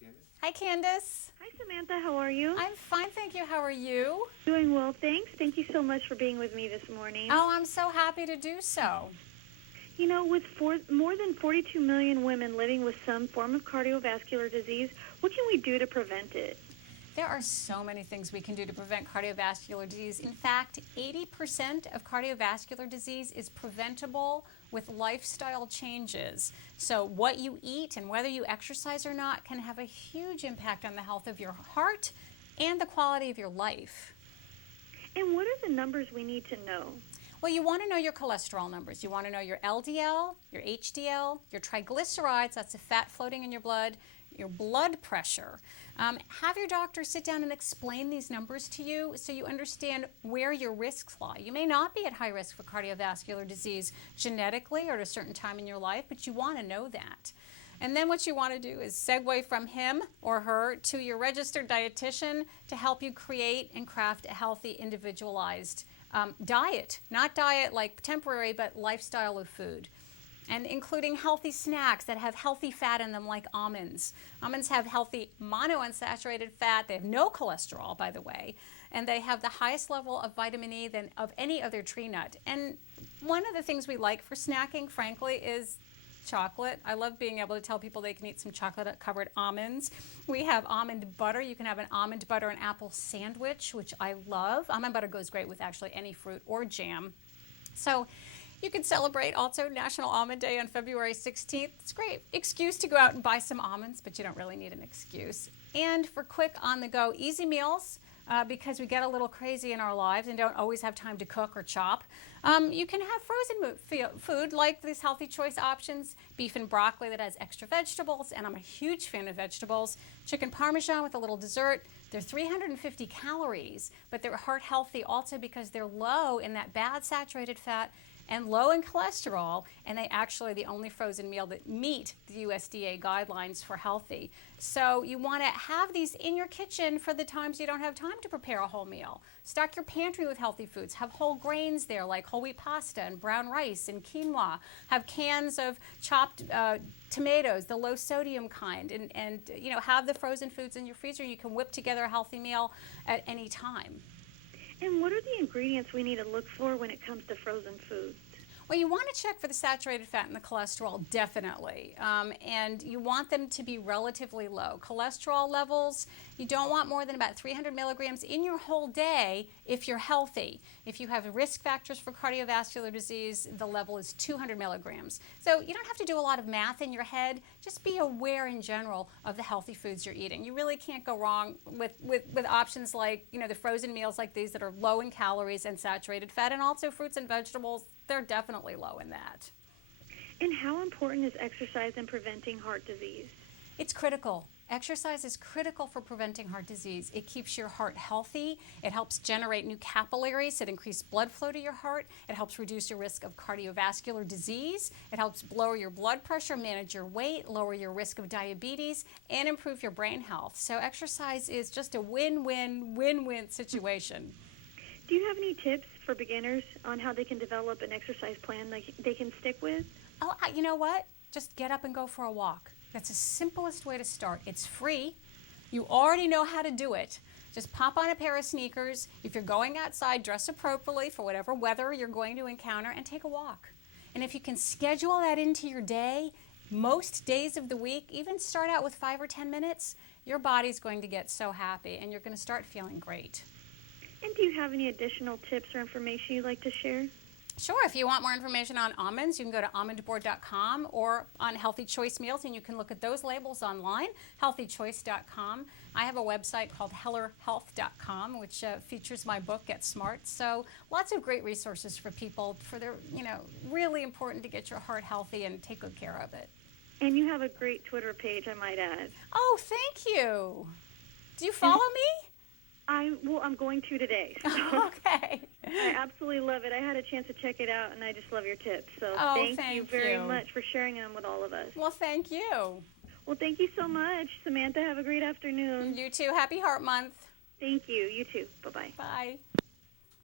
Candace. Hi, Candace. Hi, Samantha. How are you? I'm fine, thank you. How are you? Doing well, thanks. Thank you so much for being with me this morning. Oh, I'm so happy to do so. You know, with more than 42 million women living with some form of cardiovascular disease, what can we do to prevent it? There are so many things we can do to prevent cardiovascular disease. In fact, 80% of cardiovascular disease is preventable with lifestyle changes. So what you eat and whether you exercise or not can have a huge impact on the health of your heart and the quality of your life. And what are the numbers we need to know? Well, you want to know your cholesterol numbers. You want to know your LDL, your HDL, your triglycerides, that's the fat floating in your blood, your blood pressure. Have your doctor sit down and explain these numbers to you so you understand where your risks lie. You may not be at high risk for cardiovascular disease genetically or at a certain time in your life, but you want to know that. And then what you want to do is segue from him or her to your registered dietitian to help you create and craft a healthy, individualized diet. Not diet like temporary, but lifestyle of food. And including healthy snacks that have healthy fat in them, like almonds. Almonds have healthy monounsaturated fat. They have no cholesterol, by the way, and they have the highest level of vitamin E than of any other tree nut. And one of the things we like for snacking, frankly, is chocolate. I love being able to tell people they can eat some chocolate-covered almonds. We have almond butter. You can have an almond butter and apple sandwich, which I love. Almond butter goes great with actually any fruit or jam. So you can celebrate also National Almond Day on February 16th. It's a great excuse to go out and buy some almonds, but you don't really need an excuse. And for quick on-the-go easy meals, because we get a little crazy in our lives and don't always have time to cook or chop, you can have frozen food like these healthy choice options, beef and broccoli that has extra vegetables, and I'm a huge fan of vegetables, chicken parmesan with a little dessert. They're 350 calories, but they're heart healthy also because they're low in that bad saturated fat and low in cholesterol, and they actually are the only frozen meal that meet the USDA guidelines for healthy. So you want to have these in your kitchen for the times you don't have time to prepare a whole meal. Stock your pantry with healthy foods. Have whole grains there like whole wheat pasta and brown rice and quinoa. Have cans of chopped tomatoes, the low sodium kind, and you know, have the frozen foods in your freezer. You can whip together a healthy meal at any time. And what are the ingredients we need to look for when it comes to frozen foods? Well, you want to check for the saturated fat and the cholesterol, definitely. And you want them to be relatively low. Cholesterol levels, you don't want more than about 300 milligrams in your whole day if you're healthy. If you have risk factors for cardiovascular disease, the level is 200 milligrams. So you don't have to do a lot of math in your head. Just be aware in general of the healthy foods you're eating. You really can't go wrong with options like, you know, the frozen meals like these that are low in calories and saturated fat, and also fruits and vegetables. They're definitely low in that. And how important is exercise in preventing heart disease? It's critical. Exercise is critical for preventing heart disease. It keeps your heart healthy. It helps generate new capillaries that increase blood flow to your heart. It helps reduce your risk of cardiovascular disease. It helps lower your blood pressure, manage your weight, lower your risk of diabetes, and improve your brain health. So exercise is just a win-win situation. Do you have any tips for beginners on how they can develop an exercise plan they can stick with? Oh, you know what? Just get up and go for a walk. That's the simplest way to start. It's free. You already know how to do it. Just pop on a pair of sneakers. If you're going outside, dress appropriately for whatever weather you're going to encounter and take a walk. And if you can schedule that into your day, most days of the week, even start out with 5 or 10 minutes, your body's going to get so happy and you're going to start feeling great. And do you have any additional tips or information you'd like to share? Sure. If you want more information on almonds, you can go to almondboard.com or on Healthy Choice Meals, and you can look at those labels online, healthychoice.com. I have a website called hellerhealth.com, which features my book, Get Smart. So lots of great resources for people for their, really important to get your heart healthy and take good care of it. And you have a great Twitter page, I might add. Oh, thank you. Do you follow me? I'm going to today. So okay. I absolutely love it. I had a chance to check it out, and I just love your tips. So thank you very much for sharing them with all of us. Well, thank you. Well, thank you so much. Samantha, have a great afternoon. You too. Happy Heart Month. Thank you. You too. Bye-bye. Bye.